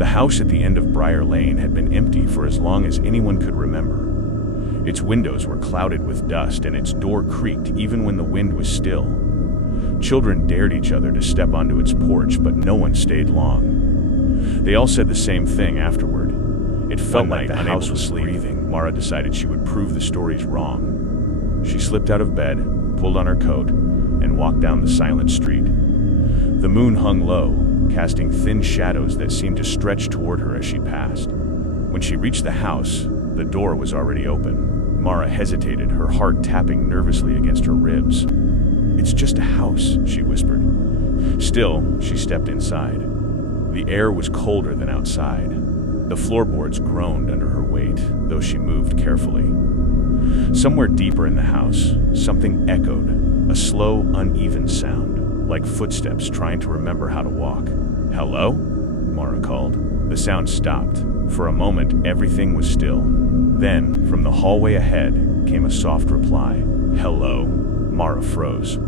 The house at the end of Briar Lane had been empty for as long as anyone could remember. Its windows were clouded with dust and its door creaked even when the wind was still. Children dared each other to step onto its porch, but no one stayed long. They all said the same thing afterward. It felt like the house was breathing. Mara decided she would prove the stories wrong. She slipped out of bed, pulled on her coat, and walked down the silent street. The moon hung low, casting thin shadows that seemed to stretch toward her as she passed. When she reached the house, the door was already open. Mara hesitated, her heart tapping nervously against her ribs. "It's just a house," she whispered. Still, she stepped inside. The air was colder than outside. The floorboards groaned under her weight, though she moved carefully. Somewhere deeper in the house, something echoed, a slow, uneven sound, like footsteps trying to remember how to walk. "Hello?" Mara called. The sound stopped. For a moment, everything was still. Then, from the hallway ahead, came a soft reply. "Hello." Mara froze.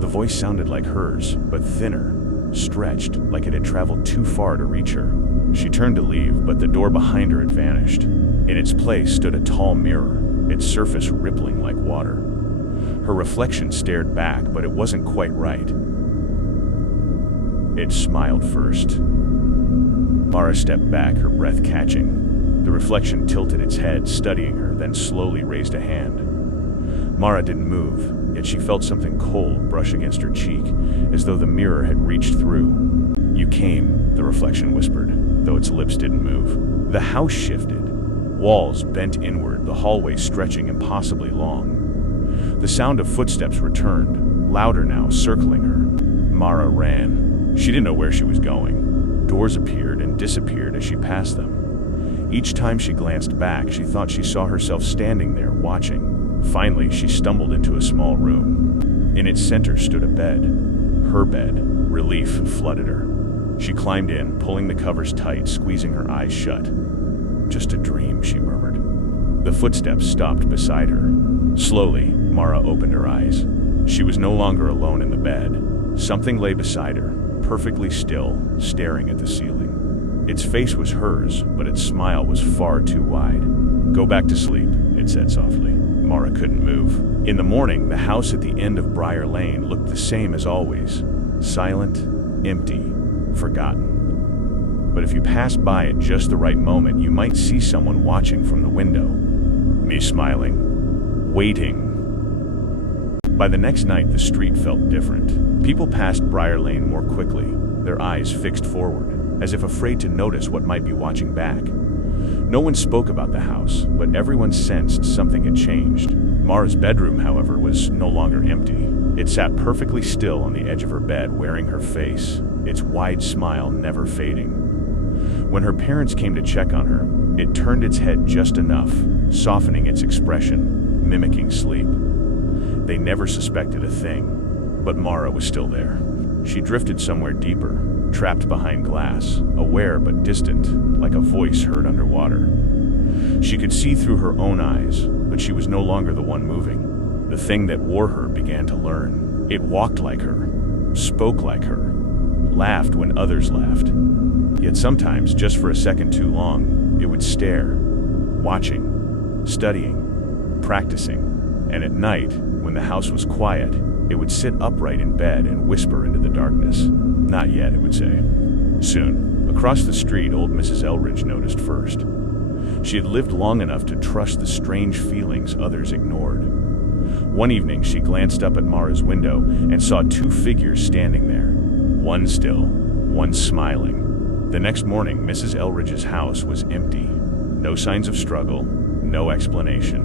The voice sounded like hers, but thinner, stretched, like it had traveled too far to reach her. She turned to leave, but the door behind her had vanished. In its place stood a tall mirror, its surface rippling like water. Her reflection stared back, but it wasn't quite right. It smiled first. Mara stepped back, her breath catching. The reflection tilted its head, studying her, then slowly raised a hand. Mara didn't move, yet she felt something cold brush against her cheek, as though the mirror had reached through. "You came," the reflection whispered, though its lips didn't move. The house shifted. Walls bent inward, the hallway stretching impossibly long. The sound of footsteps returned, louder now, circling her. Mara ran. She didn't know where she was going. Doors appeared and disappeared as she passed them. Each time she glanced back, she thought she saw herself standing there, watching. Finally, she stumbled into a small room. In its center stood a bed. Her bed. Relief flooded her. She climbed in, pulling the covers tight, squeezing her eyes shut. "Just a dream," she murmured. The footsteps stopped beside her. Slowly, Mara opened her eyes. She was no longer alone in the bed. Something lay beside her, perfectly still, staring at the ceiling. Its face was hers, but its smile was far too wide. "Go back to sleep," it said softly. Mara couldn't move. In the morning, the house at the end of Briar Lane looked the same as always. Silent, empty, forgotten. But if you passed by at just the right moment, you might see someone watching from the window. Me smiling. Waiting. By the next night, the street felt different. People passed Briar Lane more quickly, their eyes fixed forward, as if afraid to notice what might be watching back. No one spoke about the house, but everyone sensed something had changed. Mara's bedroom, however, was no longer empty. It sat perfectly still on the edge of her bed, wearing her face, its wide smile never fading. When her parents came to check on her, it turned its head just enough, softening its expression, mimicking sleep. They never suspected a thing, but Mara was still there. She drifted somewhere deeper, trapped behind glass, aware but distant, like a voice heard underwater. She could see through her own eyes, but she was no longer the one moving. The thing that wore her began to learn. It walked like her, spoke like her, laughed when others laughed. Yet sometimes, just for a second too long, it would stare, watching, studying, practicing, and at night, when the house was quiet, it would sit upright in bed and whisper into the darkness. "Not yet," it would say. Soon. Across the street, old Mrs. Elridge noticed first. She had lived long enough to trust the strange feelings others ignored. One evening, she glanced up at Mara's window and saw two figures standing there. One still, one smiling. The next morning, Mrs. Elridge's house was empty. No signs of struggle, no explanation.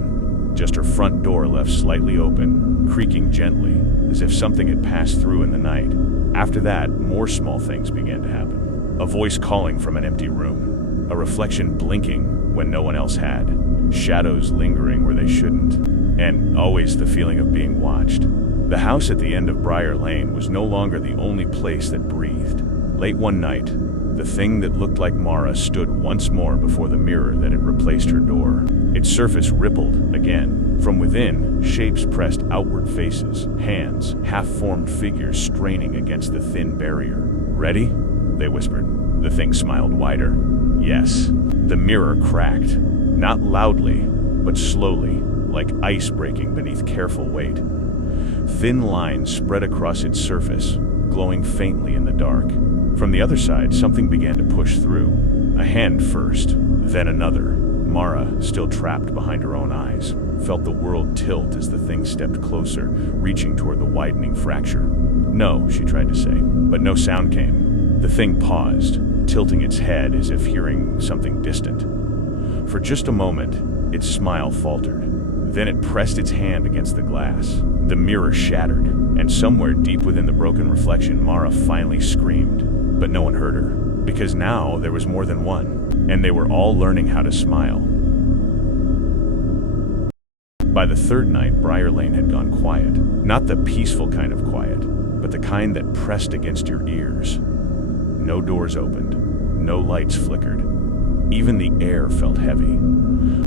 Just her front door left slightly open, creaking gently, as if something had passed through in the night. After that, more small things began to happen. A voice calling from an empty room. A reflection blinking when no one else had. Shadows lingering where they shouldn't. And always the feeling of being watched. The house at the end of Briar Lane was no longer the only place that breathed. Late one night, the thing that looked like Mara stood once more before the mirror that had replaced her door. Its surface rippled again. From within, shapes pressed outward, faces, hands, half-formed figures straining against the thin barrier. "Ready?" they whispered. The thing smiled wider. Yes. The mirror cracked. Not loudly, but slowly, like ice breaking beneath careful weight. Thin lines spread across its surface, glowing faintly in the dark. From the other side, something began to push through. A hand first, then another. Mara, still trapped behind her own eyes, felt the world tilt as the thing stepped closer, reaching toward the widening fracture. No, she tried to say, but no sound came. The thing paused, tilting its head as if hearing something distant. For just a moment, its smile faltered. Then it pressed its hand against the glass. The mirror shattered, and somewhere deep within the broken reflection, Mara finally screamed. But no one heard her, because now there was more than one, and they were all learning how to smile. By the third night, Briar Lane had gone quiet. Not the peaceful kind of quiet, but the kind that pressed against your ears. No doors opened, no lights flickered. Even the air felt heavy,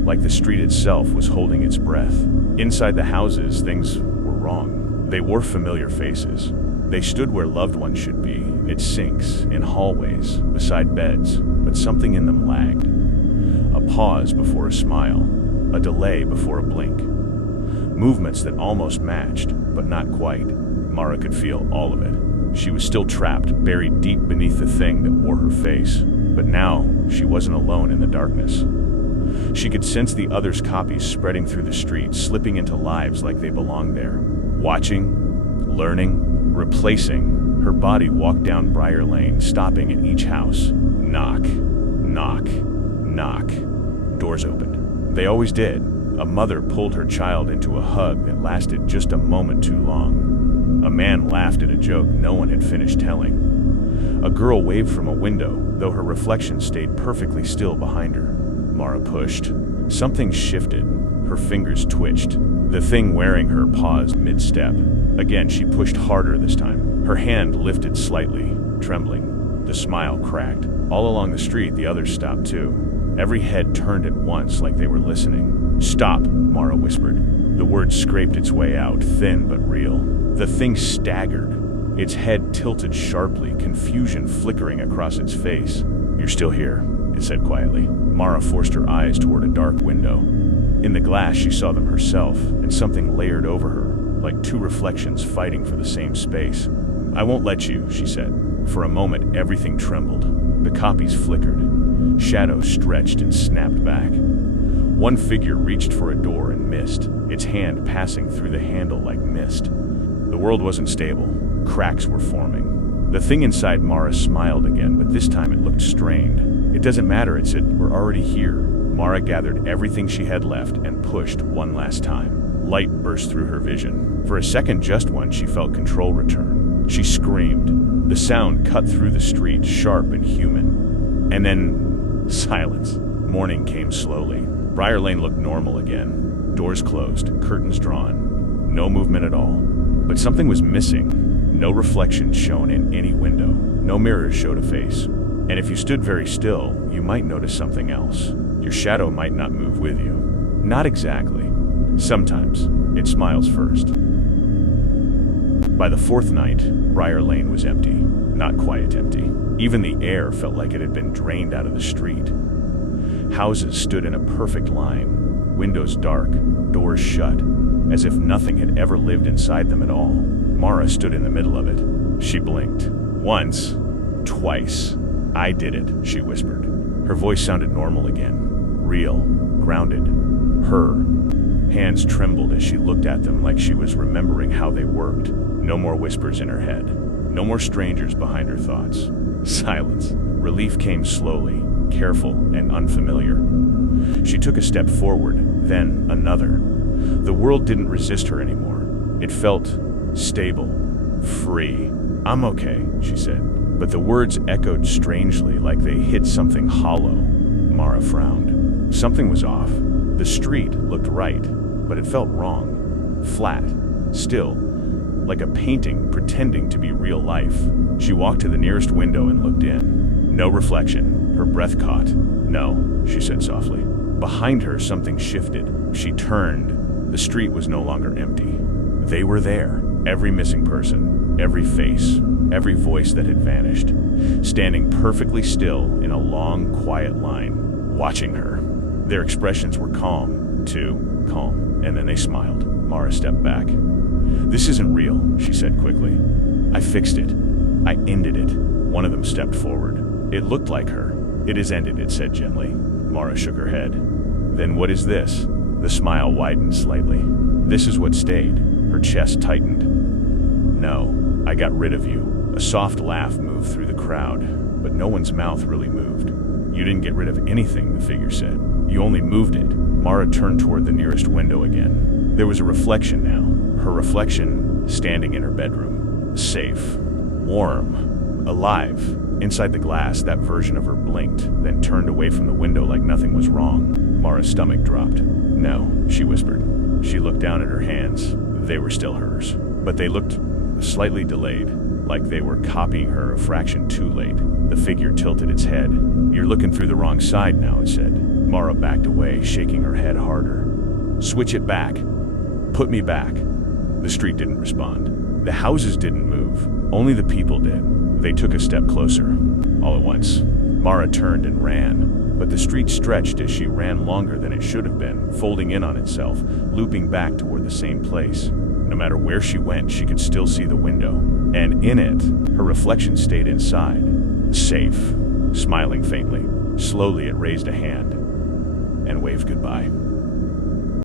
like the street itself was holding its breath. Inside the houses, things were wrong. They wore familiar faces. They stood where loved ones should be, at sinks, in hallways, beside beds, but something in them lagged. A pause before a smile, a delay before a blink. Movements that almost matched, but not quite. Mara could feel all of it. She was still trapped, buried deep beneath the thing that wore her face. But now, she wasn't alone in the darkness. She could sense the others' copies spreading through the streets, slipping into lives like they belonged there. Watching, learning, replacing, her body walked down Briar Lane, stopping at each house. Knock, knock, knock. Doors opened. They always did. A mother pulled her child into a hug that lasted just a moment too long. A man laughed at a joke no one had finished telling. A girl waved from a window, though her reflection stayed perfectly still behind her. Mara pushed. Something shifted. Her fingers twitched. The thing wearing her paused mid-step. Again, she pushed harder this time. Her hand lifted slightly, trembling. The smile cracked. All along the street, the others stopped too. Every head turned at once like they were listening. "Stop," Mara whispered. The word scraped its way out, thin but real. The thing staggered. Its head tilted sharply, confusion flickering across its face. "You're still here," it said quietly. Mara forced her eyes toward a dark window. In the glass, she saw them herself, and something layered over her, like two reflections fighting for the same space. "I won't let you," she said. For a moment, everything trembled. The copies flickered. Shadows stretched and snapped back. One figure reached for a door and missed, its hand passing through the handle like mist. The world wasn't stable. Cracks were forming. The thing inside Mara smiled again, but this time it looked strained. "It doesn't matter," it said. "We're already here." Mara gathered everything she had left and pushed one last time. Light burst through her vision. For a second, just one, she felt control return. She screamed. The sound cut through the street, sharp and human. And then, silence. Morning came slowly. Briar Lane looked normal again. Doors closed, curtains drawn. No movement at all. But something was missing. No reflection shone in any window. No mirrors showed a face. And if you stood very still, you might notice something else. Your shadow might not move with you. Not exactly. Sometimes, it smiles first. By the fourth night, Briar Lane was empty. Not quite empty. Even the air felt like it had been drained out of the street. Houses stood in a perfect line, windows dark, doors shut, as if nothing had ever lived inside them at all. Mara stood in the middle of it. She blinked. Once, twice. "I did it," she whispered. Her voice sounded normal again. Real, grounded. Her hands trembled as she looked at them like she was remembering how they worked. No more whispers in her head. No more strangers behind her thoughts. Silence. Relief came slowly, careful and unfamiliar. She took a step forward, then another. The world didn't resist her anymore. It felt stable, free. "I'm okay," she said. But the words echoed strangely, like they hit something hollow. Mara frowned. Something was off. The street looked right, but it felt wrong. Flat, still, like a painting pretending to be real life. She walked to the nearest window and looked in. No reflection. Her breath caught. "No," she said softly. Behind her, something shifted. She turned. The street was no longer empty. They were there. Every missing person, every face, every voice that had vanished, standing perfectly still in a long, quiet line, watching her. Their expressions were calm, too calm, and then they smiled. Mara stepped back. "This isn't real," she said quickly. "I fixed it. I ended it." One of them stepped forward. "It looked like her." "It is ended," it said gently. Mara shook her head. "Then what is this?" The smile widened slightly. "This is what stayed." Her chest tightened. "No, I got rid of you." A soft laugh moved through the crowd, but no one's mouth really moved. "You didn't get rid of anything," the figure said. "You only moved it." Mara turned toward the nearest window again. There was a reflection now. Her reflection standing in her bedroom. Safe. Warm. Alive. Inside the glass, that version of her blinked, then turned away from the window like nothing was wrong. Mara's stomach dropped. "No," she whispered. She looked down at her hands. They were still hers, but they looked slightly delayed, like they were copying her a fraction too late. The figure tilted its head. "You're looking through the wrong side now," it said. Mara backed away, shaking her head harder. "Switch it back. Put me back." The street didn't respond. The houses didn't move. Only the people did. They took a step closer. All at once, Mara turned and ran, but the street stretched as she ran longer than it should have been, folding in on itself, looping back toward the same place. No matter where she went, she could still see the window. And in it, her reflection stayed inside. Safe. Smiling faintly. Slowly it raised a hand and waved goodbye.